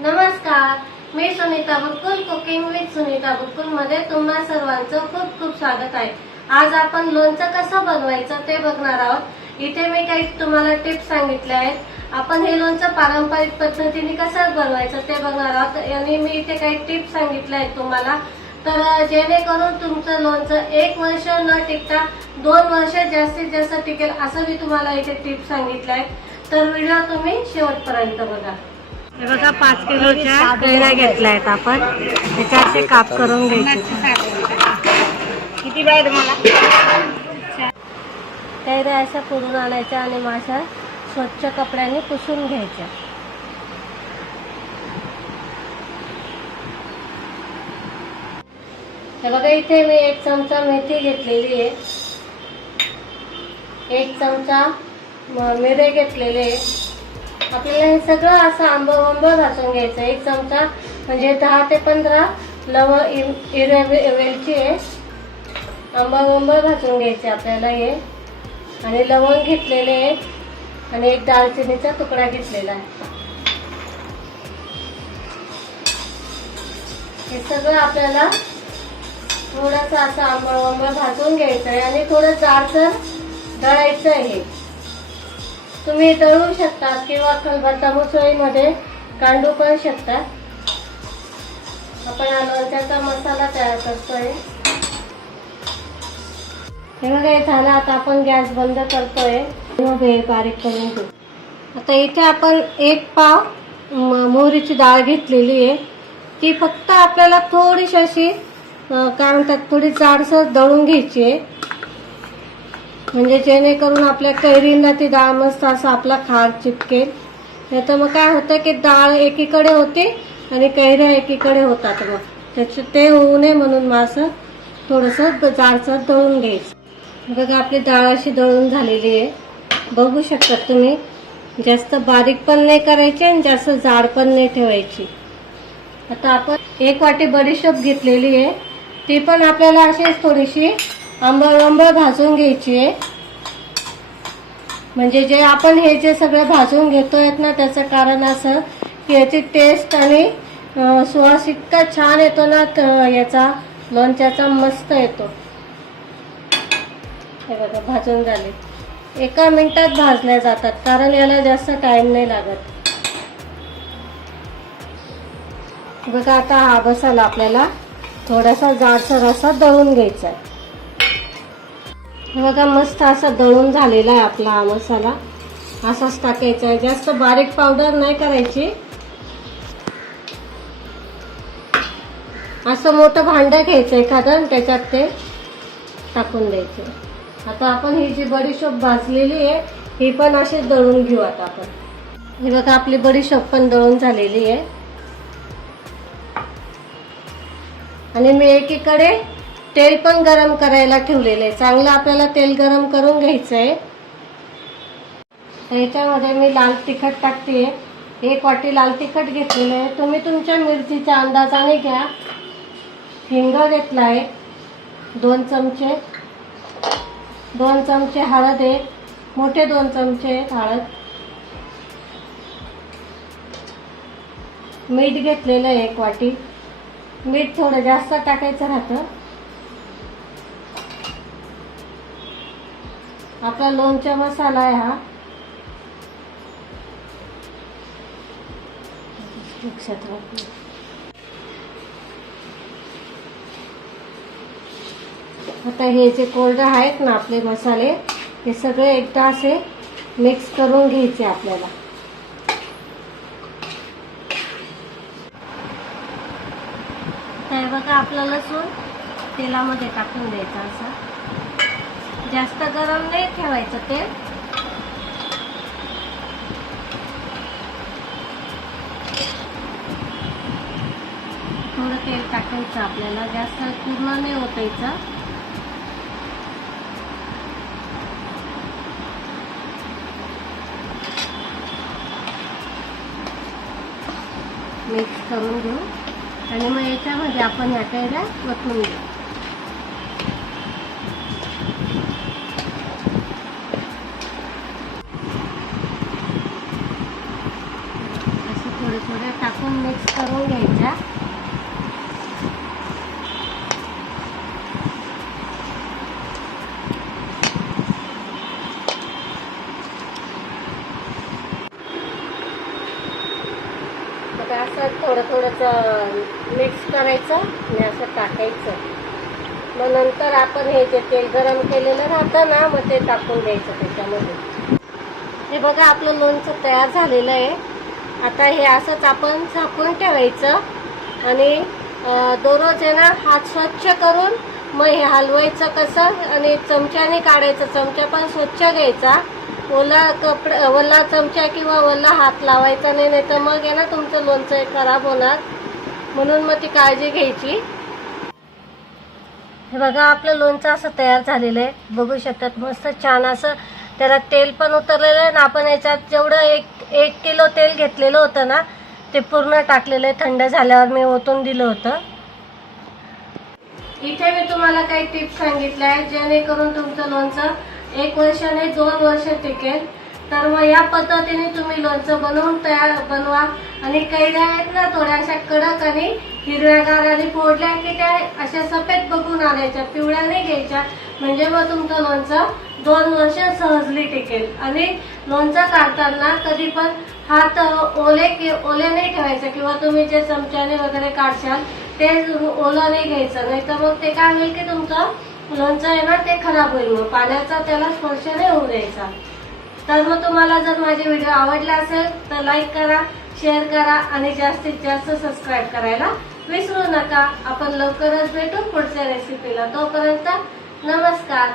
नमस्कार मी Sunita Bukkul cooking with Sunita बुक्कुलमध्ये तुम्हा सर्वांचं खूप खूप स्वागत आहे. आज आपण लोणचं कसं बनवायचं ते बघणार आहोत. इथे मी काही तुम्हाला टिप्स सांगितल्या आहेत. आपण हे लोणचं पारंपरिक पद्धतीने कसं बनवायचं ते बघणार आहोत. आणि मी इथे काही टिप्स सांगितल्या आहेत तुम्हाला. तर जेणेकरून तुमचं लोणचं एक वर्ष न टिकता दोन वर्ष जास्तीत जास्त टिकेल असं मी तुम्हाला इथे टिप्स सांगितल्या आहेत. तर व्हिडिओ तुम्ही शेवटपर्यंत बघा. हे बघा पाच किलोच्या कैऱ्या घेतल्या आहेत आपण. त्याच्या असे काप करून घ्यायचे. किती बाहेर मला कैऱ्या अशा पुरून आणायच्या आणि माशा स्वच्छ कपड्याने पुसून घ्यायच्या. हे बघा इथे मी एक चमचा मेथी घेतलेली आहे. एक चमचा मिरे घेतलेले आहे. आपल्याला हे सगळं असं आंबवंब घासून घ्यायचं. एक चमचा म्हणजे दहा ते पंधरा लव हिरव्या वे- वेलची आहे आंबावंब घासून घ्यायचे आपल्याला हे. आणि लवंग घेतलेले आहे आणि एक दालचिनीचा तुकडा घेतलेला आहे. हे सगळं आपल्याला थोडंसं असं आंबवंब भाजून घ्यायचं आहे आणि थोडं जाडसर दळायचं आहे तुम्ही दळू शकता किंवा खलबत्ता मुसळीमध्ये कांडू पण शकता आपण हा लोणच्याचा मसाला तयार करतोय. हे बघा हे झालं. आता आपण गॅस बंद करतोय. मग हे बारीक करून घेऊ. आता इथे आपण एक पाव मोहरीची डाळ घेतलेली आहे. ती फक्त आपल्याला थोडीशी अशी काय म्हणतात थोडी जाडसर दळून घ्यायची आहे. म्हणजे जेणेकरून आपल्या कैरींना ती डाळ मस्त असं आपला खार चिपकेल. नाही तर मग काय होतं की डाळ एकीकडे होते आणि कैऱ्या एकीकडे होतात मग. त्याचे ते होऊ नये म्हणून मग असं थोडंसं जाडसर दळून घ्यायचं. बघा आपली डाळ अशी दळून झालेली आहे. बघू शकता तुम्ही जास्त बारीक पण नाही करायची आणि जास्त जाड पण नाही ठेवायची. आता आपण एक वाटी बडीशोप घेतलेली आहे. ती पण आपल्याला अशीच थोडीशी आंबळ भाजून घ्यायची. आहे म्हणजे जे आपण हे जे सगळे भाजून घेतोय ना त्याचं कारण असं की याची टेस्ट आणि सुवास इतका छान येतो ना याचा लोणच्याचा मस्त येतो. हे बघा भाजून झाले. एका मिनिटात भाजल्या जातात कारण याला जास्त टाइम नाही लागत. बघा आता हा बसाला आपल्याला थोडासा जाडसर असा दळून घ्यायचा आहे हे बघा मस्त असा दळून झालेला आहे आपला मसाला असाच टाकायचा आहे. जास्त बारीक पावडर नाही करायची. असं मोठं भांडं घ्यायचं एखादं आणि त्याच्यात ते टाकून द्यायचं. आता आपण ही जी बडीशोप भाजलेली आहे ही पण अशी दळून घेऊ आता आपण. हे बघा आपली बडीशोप पण दळून झालेली आहे. आणि मी एकीकडे तेल पण गरम करायला ठेवलेलं आहे. चांगलं आपल्याला तेल गरम करून घ्यायचं आहे ह्याच्यामध्ये मी लाल तिखट टाकते एक वाटी लाल तिखट घेतलेलं आहे. तुम्ही तुमच्या मिरचीच्या अंदाजाने घ्या. हिंग घेतला आहे दोन चमचे. दोन चमचे हळद आहे. मोठे दोन चमचे हळद. मीठ घेतलेलं आहे एक वाटी. मीठ थोडं जास्त टाकायचं राहतं. आपला लोणचा मसाला आहे हा. लक्षात आता हे जे कोरडे आहेत ना आपले मसाले हे सगळे एकदा असे मिक्स करून घ्यायचे आपल्याला. बघा आपला लसूण तेलामध्ये टाकून द्यायचं असं. जास्त गरम नाही ठेवायचं तेल. थोडं तेल टाकायचं आपल्याला जास्त पूर्ण नाही ओतायचं. मिक्स करून घेऊ. आणि मग याच्यामध्ये आपण ह्या कैऱ्या वतून घेऊ असं थोडं थोडे थोडे टाकून मिक्स करून घ्यायचा असं थोडं थोडंसं मिक्स करायचं आणि असं टाकायचं. मग नंतर आपण हे जे तेल गरम केलेलं राहतं ना मग ते टाकून द्यायचं त्याच्यामध्ये. हे बघा आपलं लोणचं तयार झालेलं आहे. आता हे असंच आपण झाकून ठेवायचं आणि दररोज आहे ना हात स्वच्छ करून मग हे हलवायचं कसं आणि चमच्याने काढायचं. चमचा पण स्वच्छ घ्यायचा. ओला कपडा ओला चमचा किंवा ओला हात लावायचा नाही नाही तर मग आहे ना तुमचं लोणचं खराब होणार. म्हणून मग ती काळजी घ्यायची. हे बघा आपलं लोणचं असं तयार झालेलं आहे. बघू शकतात मस्त छान असं त्याला तेल पण उतरलेलं आहे ना आपण याच्यात जेवढं एक एक किलो तेल घेतलेलं होतं ना ते पूर्ण टाकलेलं आहे. थंड झाल्यावर मी ओतून दिलं होतं. इथे मी तुम्हाला काही टिप्स सांगितल्या आहेत जेणेकरून तुमचं लोणचं एक वर्षाने दोन वर्ष टिकेल. तर मग या पद्धतीने तुम्ही लोणचं बनवून तयार बनवा. आणि कैऱ्या आहेत ना थोड्याशा कडक आणि हिरव्यागार आणि फोडल्या की त्या अशा सफेद बघून आणायच्या पिवळ्या नाही घ्यायच्या. म्हणजे मग तुमचं लोणचं दोन वर्ष सहजली टिकेल. आणि लोणचं काढताना कधी पण हात ओले कि ओले नाही ठेवायचे किंवा तुम्ही जे चमच्याने वगैरे काढशाल ते ओलं नाही घ्यायचं. नाही तर मग ते काय होईल की तुमचं लोणचं आहे ना ते खराब होईल मग पाण्याचा त्याला स्पर्श नाही होऊ द्यायचा. तर मग तुम्हाला जर माझे व्हिडिओ आवडला असेल तर लाईक करा शेअर करा आणि जास्तीत जास्त सबस्क्राईब करायला विसरू नका. आपण लवकरच भेटू पुढच्या रेसिपीला तोपर्यंत नमस्कार.